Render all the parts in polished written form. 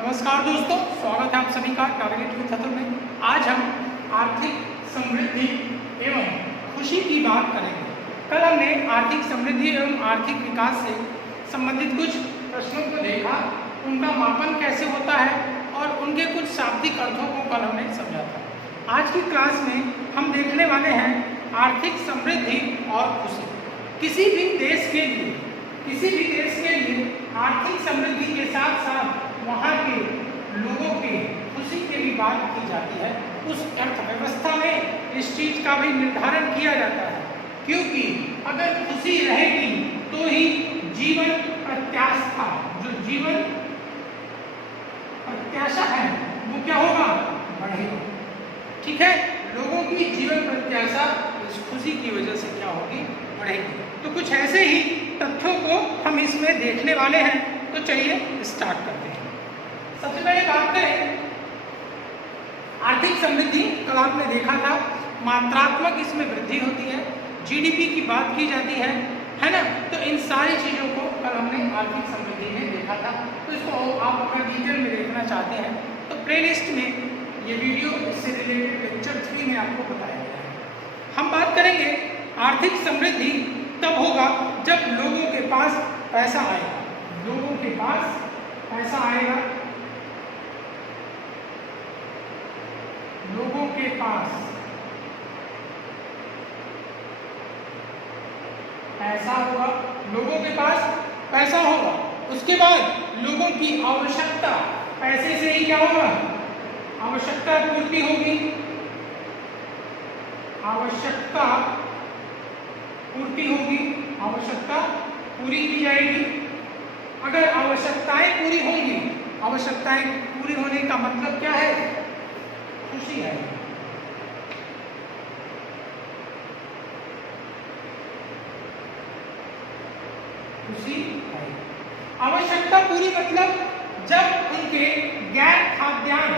नमस्कार दोस्तों, स्वागत है आप सभी का टारगेट विद अतुल में। आज हम आर्थिक समृद्धि एवं खुशी की बात करेंगे। कल हमने आर्थिक समृद्धि एवं आर्थिक विकास से संबंधित कुछ प्रश्नों को देखा, उनका मापन कैसे होता है और उनके कुछ शाब्दिक अर्थों को कल हमने समझा था। आज की क्लास में हम देखने वाले हैं आर्थिक समृद्धि और खुशी। किसी भी देश के लिए आर्थिक समृद्धि के साथ साथ वहाँ के लोगों की खुशी की भी बात की जाती है। उस अर्थव्यवस्था में इस चीज का भी निर्धारण किया जाता है, क्योंकि अगर खुशी रहेगी तो ही जीवन प्रत्याशा, जो जीवन प्रत्याशा है वो क्या होगा, बढ़ेगा। ठीक है, लोगों की जीवन प्रत्याशा इस खुशी की वजह से क्या होगी, बढ़ेगी। तो कुछ ऐसे ही तथ्यों को हम इसमें देखने वाले हैं। तो चलिए स्टार्ट करते हैं। सबसे पहले बात करें आर्थिक समृद्धि। कल आपने देखा था मात्रात्मक इसमें वृद्धि होती है, जीडीपी की बात की जाती है ना। तो इन सारी चीजों को कल हमने आर्थिक समृद्धि में देखा था। तो इसको आप अगर डिटेल में देखना चाहते हैं तो प्लेलिस्ट में ये वीडियो इससे रिलेटेड लेक्चर 3 में आपको बताया गया है। हम बात करेंगे आर्थिक समृद्धि तब होगा जब लोगों के पास पैसा आएगा। लोगों के पास पैसा आएगा, लोगों के पास पैसा होगा, लोगों के पास पैसा होगा। उसके बाद लोगों की आवश्यकता, पैसे से ही क्या होगा, आवश्यकता पूर्ति होगी, आवश्यकता पूर्ति होगी, आवश्यकता पूरी की जाएगी। अगर आवश्यकताएं पूरी होंगी, आवश्यकताएं पूरी होने का मतलब क्या है, खुशी है। खुशी है। आवश्यकता पूरी मतलब जब उनके गैर खाद्यान्न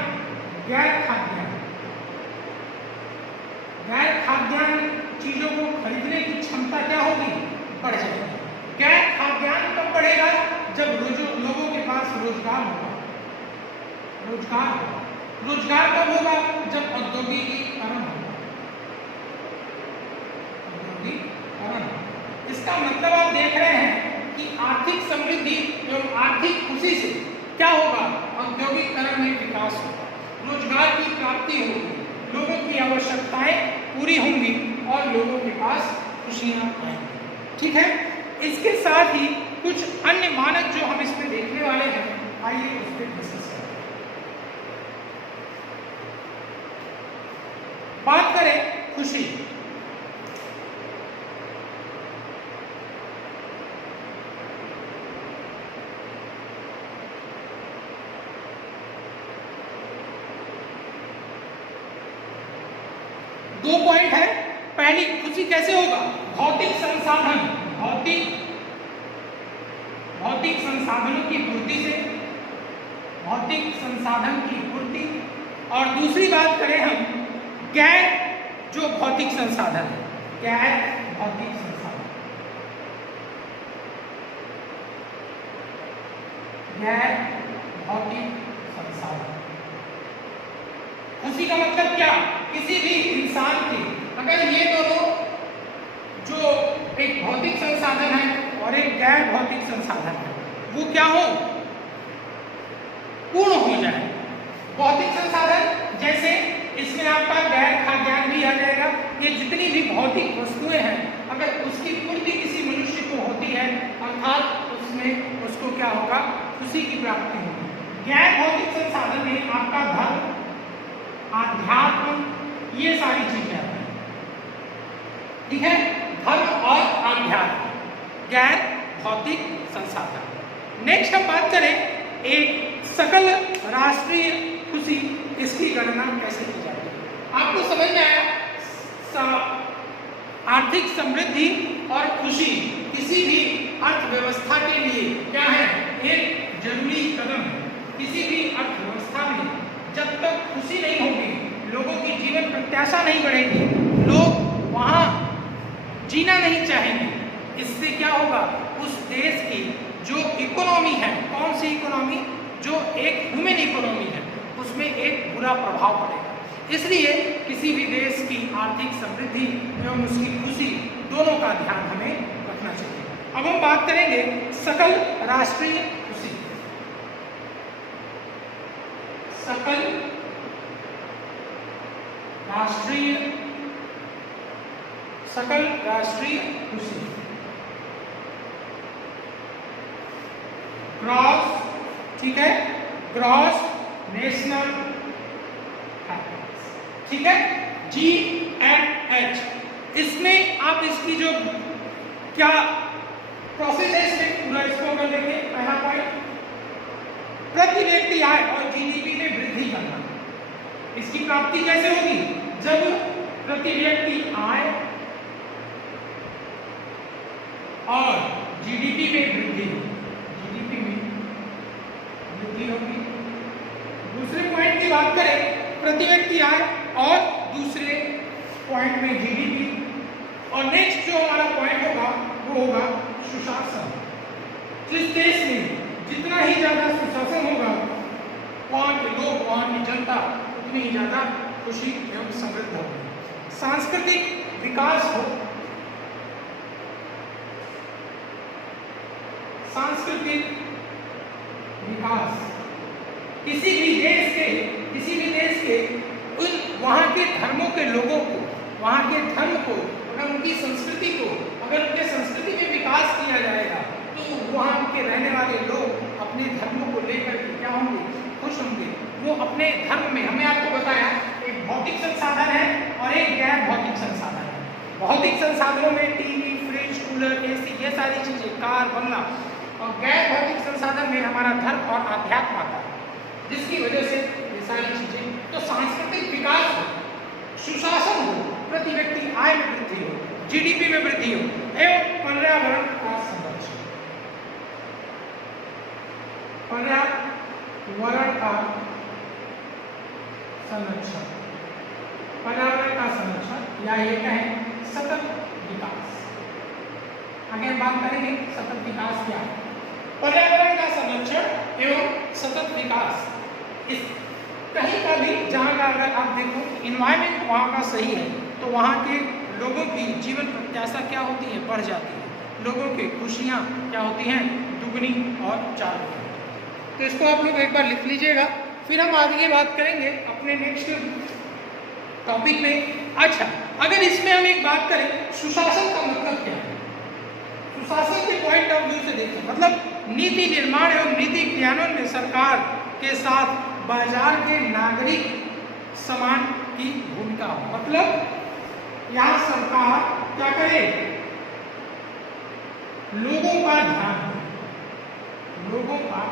चीजों को खरीदने की क्षमता क्या होगी, बढ़ जाएगी। गैर खाद्यान्न कब बढ़ेगा, जब लोगों के पास रोजगार होगा। रोजगार कब होगा, जब औद्योगिकीकरण होगा। इसका मतलब आप देख रहे हैं कि आर्थिक समृद्धि एवं आर्थिक खुशी से क्या होगा, औद्योगिकीकरण में विकास होगा, रोजगार की प्राप्ति होगी, लोगों की आवश्यकताएं पूरी होंगी और लोगों के पास खुशियां आएंगी। ठीक है, इसके साथ ही कुछ अन्य मानक जो हम इसमें देखने वाले हैं, आइए उस पर डिस्कस करें। बात करें खुशी। दो पॉइंट है। पहली, खुशी कैसे होगा, भौतिक संसाधनों की पूर्ति से, भौतिक संसाधन की पूर्ति। और दूसरी बात करें हम गैर जो भौतिक संसाधन है, गैर भौतिक संसाधन, गैर भौतिक संसाधन। खुशी का मतलब क्या, किसी भी इंसान की अगर ये दोनों जो एक भौतिक संसाधन है और एक गैर भौतिक संसाधन है वो क्या हो, पूर्ण हो जाए। भौतिक संसाधन जैसे इसमें आपका गैर खाद्यान्न भी आ जाएगा। ये जितनी भी भौतिक वस्तुएं हैं, अगर उसकी पूर्ति किसी मनुष्य को होती है, अर्थात उसमें उसको क्या होगा, खुशी की प्राप्ति होगी। गैर भौतिक संसाधन में आपका धर्म, आध्यात्म, ये सारी चीजें आती हैं। ठीक है, धर्म और आध्यात्म, गैर भौतिक संसाधन। नेक्स्ट हम बात करें एक सकल राष्ट्रीय खुशी, इसकी गणना कैसे की जाती है। आपको समझ में आया, आर्थिक समृद्धि और खुशी किसी भी अर्थव्यवस्था के लिए क्या है, एक जरूरी कदम है। किसी भी अर्थव्यवस्था में जब तक खुशी नहीं होगी, लोगों की जीवन प्रत्याशा नहीं बढ़ेगी, लोग वहां जीना नहीं चाहेंगे, इससे क्या होगा, उस देश की जो इकोनॉमी है, कौन सी इकोनॉमी, जो एक ह्यूमन इकोनॉमी है उसमें एक बुरा प्रभाव पड़ेगा। इसलिए किसी भी देश की आर्थिक समृद्धि एवं उसकी खुशी दोनों का ध्यान हमें रखना चाहिए। अब हम बात करेंगे सकल राष्ट्रीय खुशी। सकल राष्ट्रीय खुशी, ग्रॉस, ठीक है, ग्रॉस नेशनल हैप्पीनेस, ठीक है, GNH। इसमें आप इसकी जो क्या प्रोसेस है इसमें पूरा इसको अगर देखें, पहला पॉइंट प्रति व्यक्ति आय और GDP में वृद्धि करना। इसकी प्राप्ति कैसे होगी? जब प्रति व्यक्ति आय और GDP में वृद्धि होगी। दूसरे पॉइंट की बात करें, प्रति व्यक्ति आय और दूसरे पॉइंट में GDP, और नेक्स्ट जो हमारा पॉइंट होगा वो होगा सुशासन। जिस देश में जितना ही ज्यादा सुशासन होगा वहां के लोग, वहां की जनता उतनी ही ज्यादा खुशी एवं समृद्ध होगी। सांस्कृतिक विकास हो, सांस्कृतिक विकास किसी भी देश के उन वहाँ के धर्मों के लोगों को, वहाँ के धर्म को, अगर उनकी संस्कृति को, अगर उनके संस्कृति में विकास किया जाएगा तो वहाँ के रहने वाले लोग अपने धर्मों को लेकर के क्या होंगे? खुश होंगे। वो अपने धर्म में, हमने आपको बताया, एक भौतिक संसाधन है और एक गैर भौतिक संसाधन है। भौतिक संसाधनों में टीवी, फ्रिज, कूलर, AC, ये सारी चीजें, कार, बंगला, और गैर भौतिक संसाधन में हमारा धर्म और अध्यात्म आता है, जिसकी वजह से ये सारी चीजें। तो सांस्कृतिक विकास हो, सुशासन हो, प्रति व्यक्ति आय में वृद्धि हो, GDP में वृद्धि हो, एवं पर्यावरण का संरक्षण, पर्यावरण का संरक्षण, पर्यावरण का संरक्षण, या ये कहें सतत विकास। आगे हम बात करेंगे सतत विकास क्या है। पर्यावरण का संरक्षण एवं सतत विकास, इस कहीं का भी जहाँ का अगर आप देखो इन्वायरमेंट वहाँ का सही है तो वहाँ के लोगों की जीवन प्रत्याशा क्या होती है? बढ़ जाती है। लोगों की खुशियाँ क्या होती हैं? दुगनी और चार गुनी। तो इसको आप लोग एक बार लिख लीजिएगा, फिर हम आगे बात करेंगे अपने नेक्स्ट टॉपिक में। अच्छा, अगर इसमें हम एक बात करें, सुशासन का मतलब क्या है? सुशासन के पॉइंट ऑफ व्यू से देखें, मतलब नीति निर्माण एवं नीति क्रियान्वयन में सरकार के साथ बाजार के नागरिक समान की भूमिका हो। मतलब यहाँ सरकार क्या करे? लोगों का ध्यान, लोगों का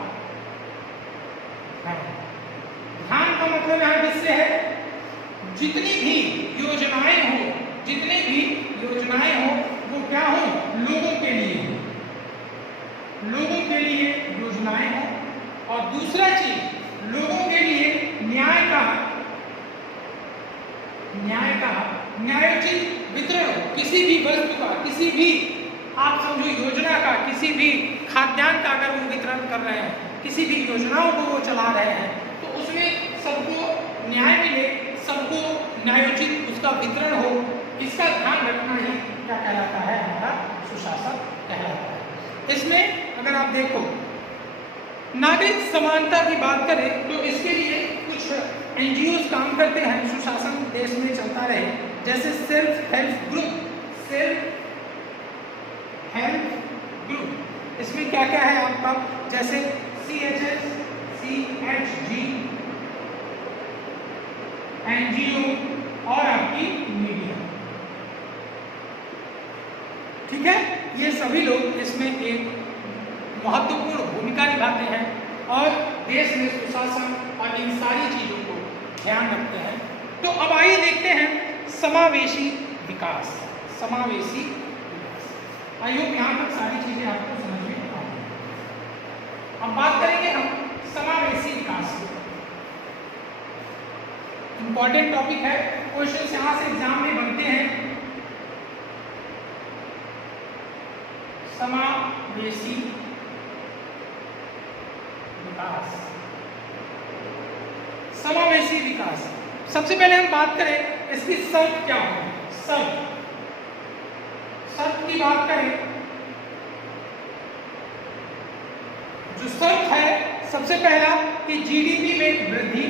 ध्यान का मतलब यहाँ किससे है? जितनी भी योजनाएं हो वो क्या हो? लोगों के लिए, लोगों के लिए योजनाएं हो। और दूसरा चीज, लोगों के लिए न्यायोचित वितरण हो। किसी भी वस्तु का, किसी भी आप समझो योजना का, किसी भी खाद्यान्न का अगर वो वितरण कर रहे हैं, किसी भी योजनाओं को वो चला रहे हैं, तो उसमें सबको न्याय मिले, सबको न्यायोचित उसका वितरण हो, इसका ध्यान रखना ही क्या कहलाता है? हमारा सुशासन कहलाता है। इसमें अगर आप देखो नागरिक समानता की बात करें तो इसके लिए कुछ NGOs काम करते हैं, सुशासन देश में चलता रहे, जैसे सेल्फ हेल्प ग्रुप। इसमें क्या क्या है आपका? जैसे CHS, CHG, NGO और आपकी मीडिया, ठीक है। ये सभी लोग इसमें एक महत्वपूर्ण भूमिका निभाते हैं और देश में सुशासन और इन सारी चीजों को ध्यान रखते हैं। तो अब आइए देखते हैं समावेशी विकास। समावेशी विकास, आई होप यहाँ तक सारी चीजें आपको समझ में आ गई। अब बात करेंगे हम समावेशी विकास की। इंपॉर्टेंट टॉपिक है, क्वेश्चन यहाँ से एग्जाम में बनते हैं। समावेशी विकास, विकास। सबसे पहले हम बात करें इसकी शर्त क्या है। शर्त की बात करें, जो शर्त है सबसे पहला कि जीडीपी में वृद्धि,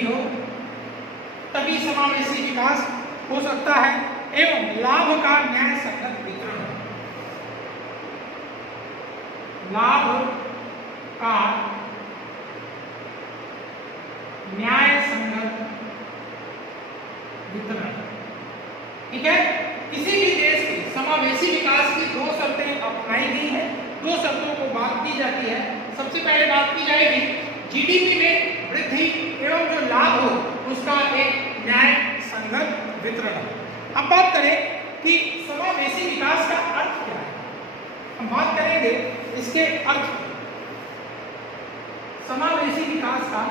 हो, तभी समावेशी विकास हो सकता है, एवं लाभ का न्याय संगत वितरण, लाभ का न्याय संगत वितरण। ठीक है, किसी भी देश के समावेशी विकास की दो शर्तें अपनाई गई हैं, दो शर्तों को बात की जाती है। सबसे पहले बात की जाएगी जीडीपी में वृद्धि एवं जो लाभ हो उसका एक न्याय संगत वितरण। अब बात करें कि समावेशी विकास का अर्थ क्या है। हम बात करेंगे इसके अर्थ। समावेशी विकास का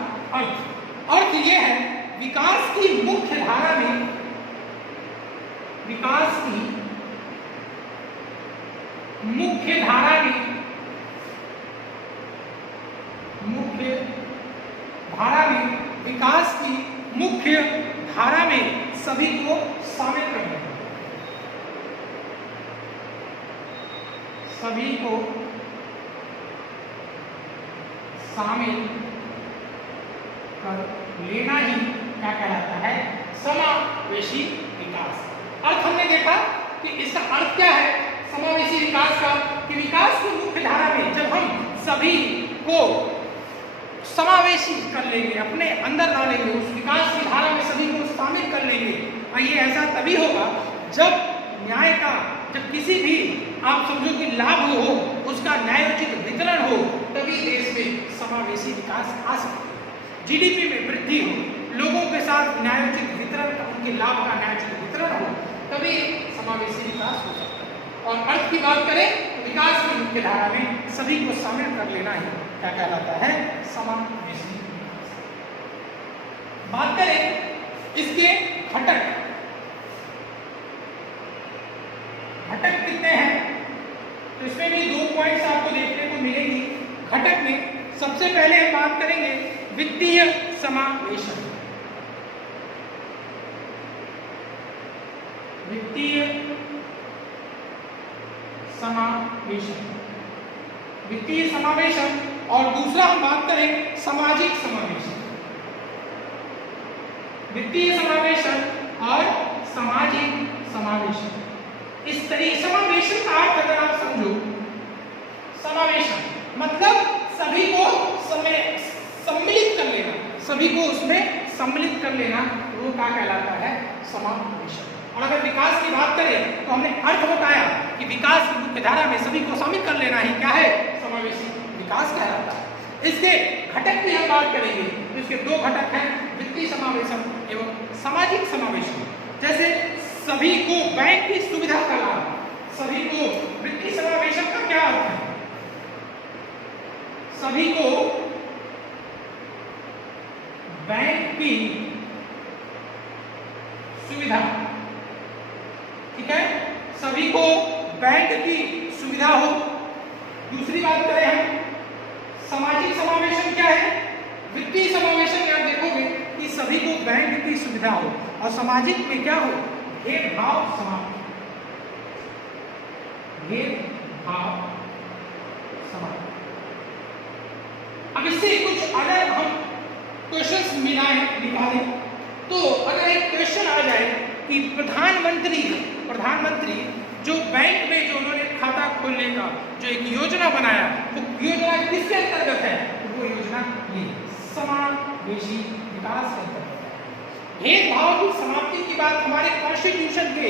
अर्थ यह है विकास की मुख्य धारा में, विकास की मुख्य धारा में विकास की मुख्य धारा में सभी को शामिल करना, सभी को शामिल कर लेना ही क्या कहलाता है, समावेशी विकास। अर्थ हमने देखा कि इसका अर्थ क्या है समावेशी विकास का, कि विकास की मुख्य धारा में जब हम सभी को समावेशी कर लेंगे, अपने अंदर ला लेंगे, उस विकास की धारा में सभी को शामिल कर लेंगे, और ये ऐसा तभी होगा जब न्याय का, जब किसी भी आप समझो कि लाभ हो उसका न्यायोचित वितरण हो, तभी देश में समावेशी विकास आ सकता है। जीडीपी में वृद्धि हो, लोगों के साथ न्यायोचित वितरण का, उनके लाभ का न्यायोचित वितरण हो, तभी समावेशी विकास हो सकता है। और अर्थ की बात करें तो विकास की मुख्य धारा में सभी को शामिल कर लेना ही क्या कहलाता है, समावेशी विकास। बात करें इसके घटक कितने हैं, तो इसमें भी 2 पॉइंट्स आपको देखने को मिलेंगी। घटक में सबसे पहले हम बात करेंगे वित्तीय समावेशन। वित्तीय समावेशन और दूसरा हम बात करें सामाजिक समावेशन। वित्तीय समावेशन और सामाजिक समावेशन, इस तरीके समावेशन का अर्थ अगर आप समझो, समावेशन मतलब सभी को सम्मिलित कर लेना, सभी को उसमें सम्मिलित कर लेना, वो क्या कहलाता है, समावेशन। और अगर विकास की बात करें तो हमने अर्थ बताया कि विकास की मुख्य धारा में सभी को शामिल कर लेना ही क्या है, समावेशी विकास कहलाता है। इसके घटक की हम बात करेंगे तो इसके 2 घटक हैं, वित्तीय समावेशन एवं सामाजिक समावेशन। जैसे सभी को बैंक की सुविधा का लाभ, सभी को वित्तीय समावेशन का क्या अर्थ है, सभी को बैंक की सुविधा, ठीक है, सभी को बैंक की सुविधा हो। दूसरी बात करें हम सामाजिक समावेशन क्या है, वित्तीय समावेशन में आप देखोगे कि सभी को बैंक की सुविधा हो, और सामाजिक में क्या हो, भेदभाव समाप्त, भेदभाव समाप्त। अब इससे कुछ अगर हम क्वेश्चंस मिलाएं, निकालें, तो अगर एक क्वेश्चन आ जाए कि प्रधानमंत्री जो बैंक में जो उन्होंने खाता खोलने का जो एक योजना बनाया, वो योजना किसके अंतर्गत है, तो वो योजना ये समावेशी विकास के अंतर्गत है। भेदभाव की समाप्ति की बात हमारे कॉन्स्टिट्यूशन के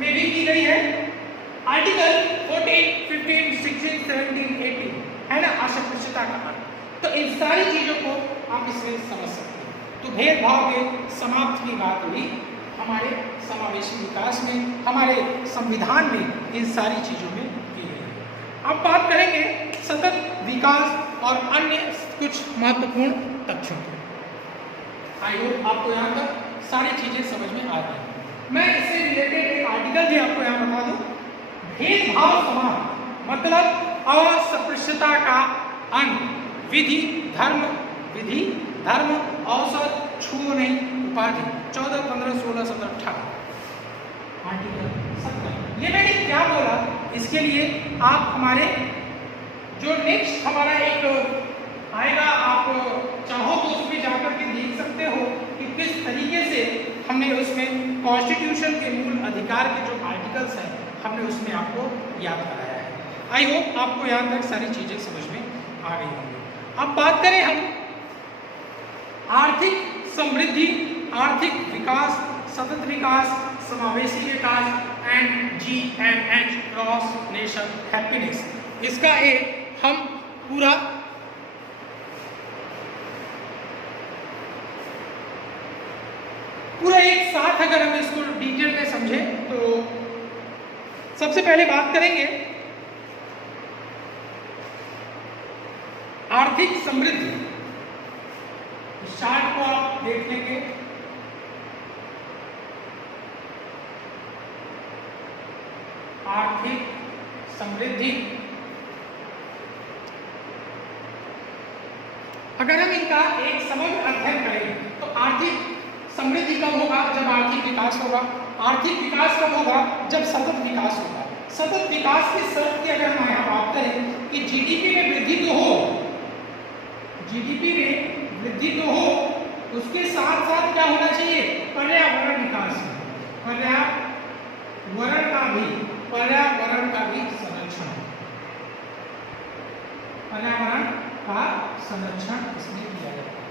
में भी की गई है, आर्टिकल 14, 15, 16, 17, 18 है ना, अस्पृश्यता का अर्थ। तो इन सारी चीजों को आप इसमें समझ सकते हैं। तो भेदभाव के समाप्त की बात हुई हमारे समावेशी विकास में, हमारे संविधान में इन सारी चीजों में की गई है। अब बात करेंगे सतत विकास और अन्य कुछ महत्वपूर्ण तथ्यों की। आई होप आपको यहाँ तक सारी चीजें समझ में आ गई। मैं इससे रिलेटेड एक आर्टिकल भी आपको यहाँ बता दूं, भेदभाव समाप्त मतलब अस्पृश्यता का अंत, विधि धर्म, विधि धर्म, औसत, छुओ नहीं, उपाधि। 14, 15, 16, 17, 18 आर्टिकल 17। ये मैंने क्या बोला, इसके लिए आप हमारे जो नेक्स्ट हमारा एक आएगा, आप चाहो तो उसमें जाकर के देख सकते हो कि किस तरीके से हमने उसमें कॉन्स्टिट्यूशन के मूल अधिकार के जो आर्टिकल्स हैं हमने उसमें आपको याद कराया है। आई होप आपको यहाँ तक सारी चीजें समझ में आ गई होंगी। अब बात करें हम आर्थिक समृद्धि, आर्थिक विकास, सतत विकास, समावेशी विकास and GNH gross nation happiness. इसका एक हम पूरा एक साथ अगर हम इसको डिटेल में समझें तो सबसे पहले बात करेंगे आर्थिक समृद्धि। चार्ट को आप देख लेंगे, आर्थिक समृद्धि। अगर हम इनका एक समग्र अध्ययन करें तो आर्थिक समृद्धि कब होगा, जब आर्थिक विकास होगा। आर्थिक विकास कब होगा, जब सतत विकास होगा। सतत विकास की शर्त की अगर हम यहाँ बात करें कि जीडीपी में वृद्धि तो हो, जीडीपी में वृद्धि तो हो, उसके साथ साथ क्या होना चाहिए, पर्यावरण विकास, पर्यावरण का भी संरक्षण, पर्यावरण का संरक्षण इसमें किया जाता है।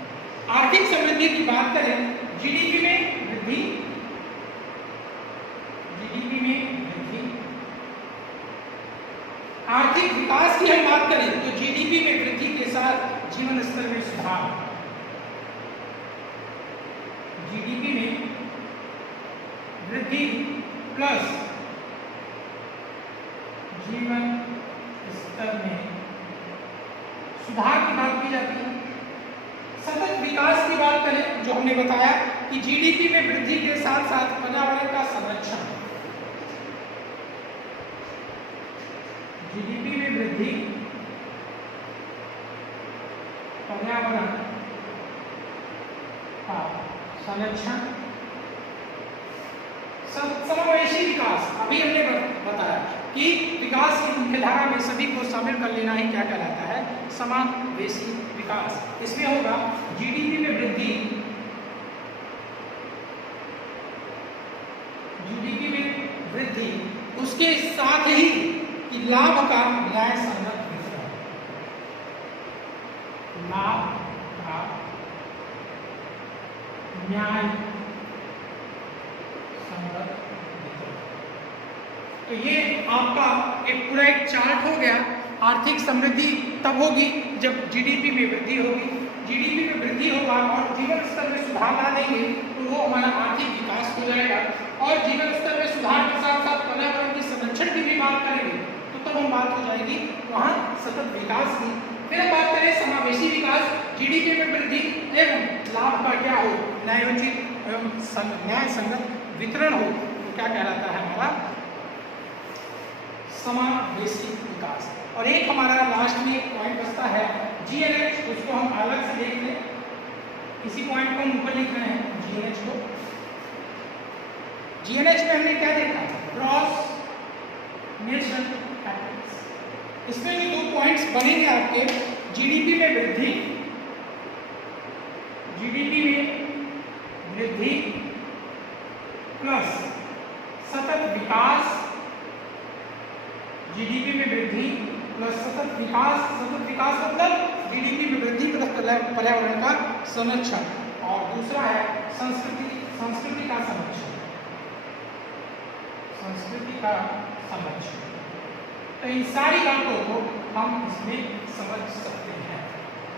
आर्थिक समृद्धि की बात करें, जीडीपी में वृद्धि, जीडीपी में वृद्धि। आर्थिक विकास की हम बात करें तो जीडीपी में वृद्धि के साथ जीवन स्तर में सुधार, जीडीपी में वृद्धि प्लस जीवन स्तर में सुधार की बात की जाती है। सतत विकास की बात करें, जो हमने बताया कि जीडीपी में वृद्धि के साथ साथ पर्यावरण का संरक्षण, जीडीपी में वृद्धि, पर्यावरण का संरक्षण, समावेशी विकास। अभी हमने बताया कि विकास की मुख्यधारा में सभी को शामिल कर लेना ही क्या कहलाता है, समावेशी विकास। इसमें होगा जीडीपी में वृद्धि, जीडीपी में वृद्धि, उसके साथ ही कि लाभ का न्यायसंगत वितरण, लाभ का न्याय संगत वितरण। तो ये आपका एक पूरा एक चार्ट हो गया। आर्थिक समृद्धि तब होगी जब जीडीपी में वृद्धि होगी, जीडीपी में वृद्धि होगा और जीवन स्तर में सुधार ला देंगे तो वो हमारा आर्थिक विकास हो जाएगा। और जीवन स्तर में सुधार के साथ साथ पर्यावरण के संरक्षण की भी बात करेंगे तो तब हम बात हो जाएगी वहाँ सतत विकास की। फिर हम बात करें समावेशी विकास, जीडीपी में वृद्धि एवं लाभ का क्या हो, न्यायोचित एवं न्याय संगत वितरण हो, तो क्या कहलाता है हमारा समावेशी विकास। और एक हमारा लास्ट में एक पॉइंट बचता है जीएनएच, उसको हम अलग से देख लें। इसी पॉइंट को हम ऊपर लिख रहे हैं जीएनएच को। जीएनएच में हमने क्या देखा, क्रॉस नेशन हैप्पीनेस। इसमें भी दो पॉइंट्स बनेंगे आपके, जीडीपी में वृद्धि, जीडीपी में वृद्धि प्लस सतत विकास, जीडीपी में वृद्धि प्लस सतत विकास। सतत विकास मतलब जीडीपी में वृद्धि प्लस पर्यावरण का संरक्षण। और दूसरा है संस्कृति का संरक्षण, संस्कृति का संरक्षण। तो इन सारी बातों को हम इसमें समझ सकते हैं।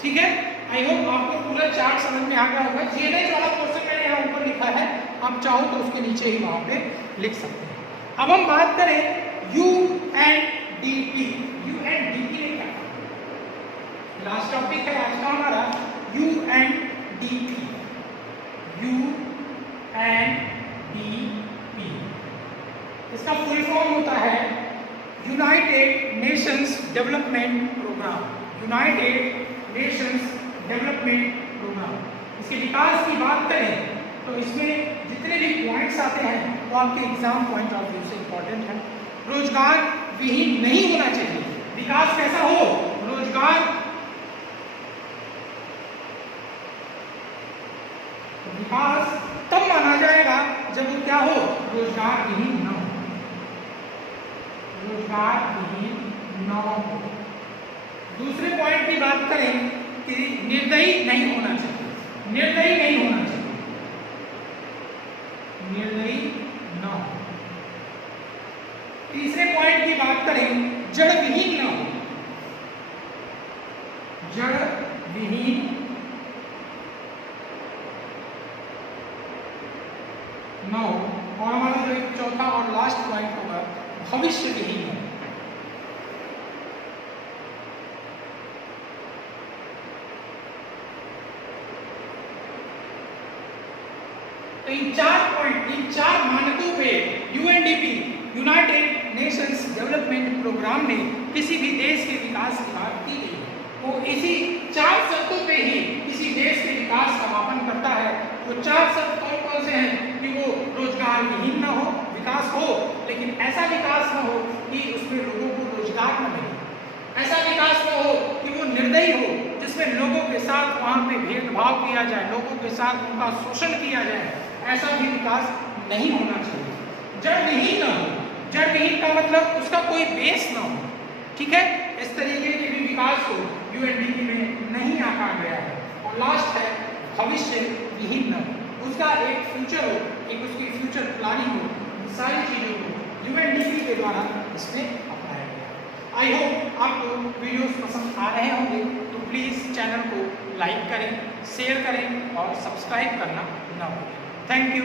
ठीक है, आई होप आपको पूरा चार्ट समझ में आ गया होगा। जीएनएच वाला पोर्शन मैंने यहाँ ऊपर लिखा है, आप चाहो तो उसके नीचे ही वहाँ पे लिख सकते हैं। अब हम बात करें यूएनडीपी। यूएनडीपी ने क्या कहा, लास्ट टॉपिक है आज का हमारा यूएनडीपी। यूएनडीपी इसका फुल फॉर्म होता है United Nations Development Programme. United Nations Development Programme. इसके विकास की बात करें तो इसमें जितने भी पॉइंट्स आते हैं वो आपके एग्जाम पॉइंट ऑफ व्यू से इंपॉर्टेंट है। रोजगार विहीन नहीं होना चाहिए। विकास कैसा हो? रोजगार विकास तब माना जाएगा जब वो क्या हो? रोजगार विहीन न हो। रोजगार विहीन न हो। दूसरे पॉइंट की बात करें कि निर्दयी नहीं होना चाहिए। निर्दयी नहीं होना चाहिए। निर्दयी न हो। तीसरे पॉइंट की बात करें जड़ विहीन न हो। जड़ विहीन न हो। और हमारा जो एक चौथा और लास्ट पॉइंट होगा भविष्य विहीन हो। तो इन चार मानकों पे UNDP United Nations Development Programme में किसी भी देश के विकास की बात की गई है। वो इसी 4 शर्तों पे ही किसी देश के विकास का मापन करता है। वो 4 शर्त कौन कौन से हैं कि वो रोजगार विहीन न हो, विकास हो लेकिन ऐसा विकास न हो कि उसमें लोगों को रोजगार न मिले। ऐसा विकास न हो कि वो निर्दयी हो, जिसमें लोगों के साथ वहाँ पे भेदभाव किया जाए, लोगों के साथ उनका शोषण किया जाए। ऐसा भी विकास नहीं होना चाहिए। जड़ विहीन न हो। जड़ विहीन का मतलब उसका कोई बेस न हो। ठीक है, इस तरीके के भी विकास को यूएनडीपी में नहीं आंका गया है। और लास्ट है भविष्य विहीन न हो। उसका एक फ्यूचर हो, एक उसकी फ्यूचर प्लानिंग हो। सारी चीजों को यूएनडीपी के द्वारा इसमें अपनाया गया। आई होप आपको वीडियोस पसंद आ रहे होंगे, तो प्लीज़ चैनल को लाइक करें, शेयर करें और सब्सक्राइब करना ना भूलें। Thank you.